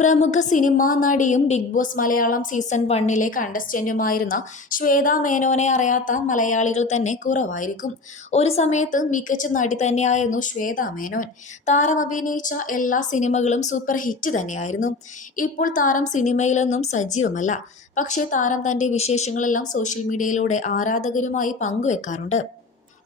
പ്രമുഖ സിനിമാ നടിയും big Boss Malayalam season വണ്ണിലെ കണ്ടസ്റ്റന്റുമായിരുന്ന ശ്വേത മേനോനെ അറിയാത്ത മലയാളികൾ തന്നെ കുറവായിരിക്കും. ഒരു സമയത്ത് മികച്ച നടി തന്നെയായിരുന്നു ശ്വേത മേനോൻ. താരം അഭിനയിച്ച എല്ലാ സിനിമകളും സൂപ്പർ ഹിറ്റ് തന്നെയായിരുന്നു. ഇപ്പോൾ താരം സിനിമയിലൊന്നും സജീവമല്ല. പക്ഷേ താരം തന്റെ വിശേഷങ്ങളെല്ലാം സോഷ്യൽ മീഡിയയിലൂടെ ആരാധകരുമായി പങ്കുവെക്കാറുണ്ട്.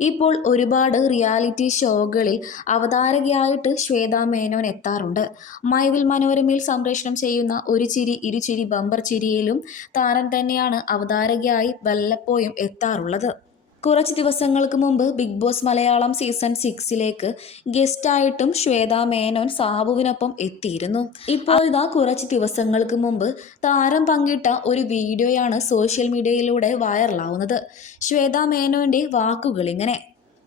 ഇപ്പോൾ ഒരുപാട് റിയാലിറ്റി ഷോകളിൽ അവതാരകയായിട്ട് ശ്വേതാ മേനോൻ എത്താറുണ്ട്. മൈവിൽ മനോരമയിൽ സംപ്രേഷണം ചെയ്യുന്ന ഒരു ചിരി ഇരുചിരി ബമ്പർ ചിരിയിലും താരം തന്നെയാണ് അവതാരകയായി വല്ലപ്പോഴും എത്താറുള്ളത്. കുറച്ച് ദിവസങ്ങൾക്ക് മുമ്പ് ബിഗ് ബോസ് മലയാളം സീസൺ സിക്സിലേക്ക് ഗസ്റ്റായിട്ടും ശ്വേത മേനോൻ സാബുവിനൊപ്പം എത്തിയിരുന്നു. ഇപ്പോൾ ഇതാ കുറച്ച് ദിവസങ്ങൾക്ക് മുമ്പ് താരം പങ്കിട്ട ഒരു വീഡിയോയാണ് സോഷ്യൽ മീഡിയയിലൂടെ വൈറലാവുന്നത്. ശ്വേത മേനോന്റെ വാക്കുകൾ ഇങ്ങനെ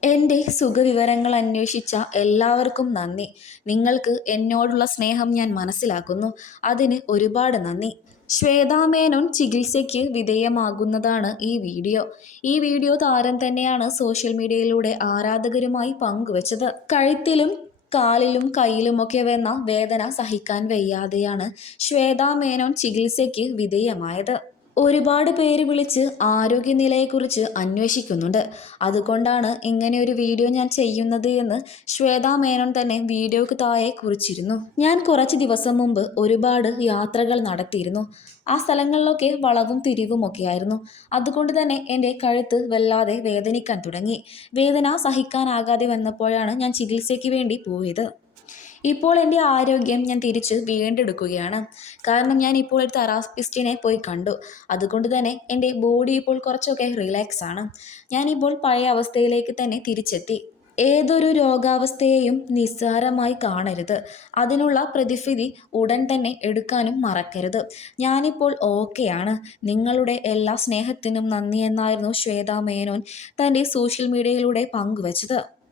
എന്റെ സുഖവിവരങ്ങൾ അന്വേഷിച്ച എല്ലാവർക്കും നന്ദി. നിങ്ങൾക്ക് എന്നോടുള്ള സ്നേഹം ഞാൻ മനസ്സിലാക്കുന്നു. അതിന് ഒരുപാട് നന്ദി. ശ്വേതാമേനോൻ ചികിത്സയ്ക്ക് വിധേയമാകുന്നതാണ് ഈ വീഡിയോ. ഈ വീഡിയോ താരം തന്നെയാണ് സോഷ്യൽ മീഡിയയിലൂടെ ആരാധകരുമായി പങ്കുവച്ചത്. കഴുത്തിലും കാലിലും കയ്യിലുമൊക്കെ വന്ന വേദന സഹിക്കാൻ വയ്യാതെയാണ് ശ്വേതാ മേനോൻ ചികിത്സയ്ക്ക് വിധേയമായത്. ഒരുപാട് പേര് വിളിച്ച് ആരോഗ്യനിലയെക്കുറിച്ച് അന്വേഷിക്കുന്നുണ്ട്. അതുകൊണ്ടാണ് ഇങ്ങനെ ഒരു വീഡിയോ ഞാൻ ചെയ്യുന്നത് എന്ന് ശ്വേതാ മേനോൻ തന്നെ വീഡിയോക്ക് താഴെ കുറിച്ചിരുന്നു. ഞാൻ കുറച്ച് ദിവസം മുമ്പ് ഒരുപാട് യാത്രകൾ നടത്തിയിരുന്നു. ആ സ്ഥലങ്ങളിലൊക്കെ വളവും തിരിവുമൊക്കെ ആയിരുന്നു അതുകൊണ്ട് തന്നെ എന്റെ കഴുത്ത് വല്ലാതെ വേദനിക്കാൻ തുടങ്ങി. വേദന സഹിക്കാനാകാതെ വന്നപ്പോഴാണ് ഞാൻ ചികിത്സയ്ക്ക് വേണ്ടി പോയത്. ഇപ്പോൾ എന്റെ ആരോഗ്യം ഞാൻ തിരിച്ച് വീണ്ടെടുക്കുകയാണ്. കാരണം ഞാൻ ഇപ്പോൾ ഒരു തെറാപ്പിസ്റ്റിനെ പോയി കണ്ടു. അതുകൊണ്ട് തന്നെ എന്റെ ബോഡി ഇപ്പോൾ കുറച്ചൊക്കെ റിലാക്സ് ആണ്. ഞാനിപ്പോൾ പഴയ അവസ്ഥയിലേക്ക് തന്നെ തിരിച്ചെത്തി. ഏതൊരു രോഗാവസ്ഥയെയും നിസ്സാരമായി കാണരുത്. അതിനുള്ള പ്രതിവിധി ഉടൻ തന്നെ എടുക്കാനും മറക്കരുത്. ഞാനിപ്പോൾ ഓക്കെയാണ് നിങ്ങളുടെ എല്ലാ സ്നേഹത്തിനും നന്ദി എന്നായിരുന്നു ശ്വേതാ മേനോൻ തന്റെ സോഷ്യൽ മീഡിയയിലൂടെ പങ്കുവച്ചത്.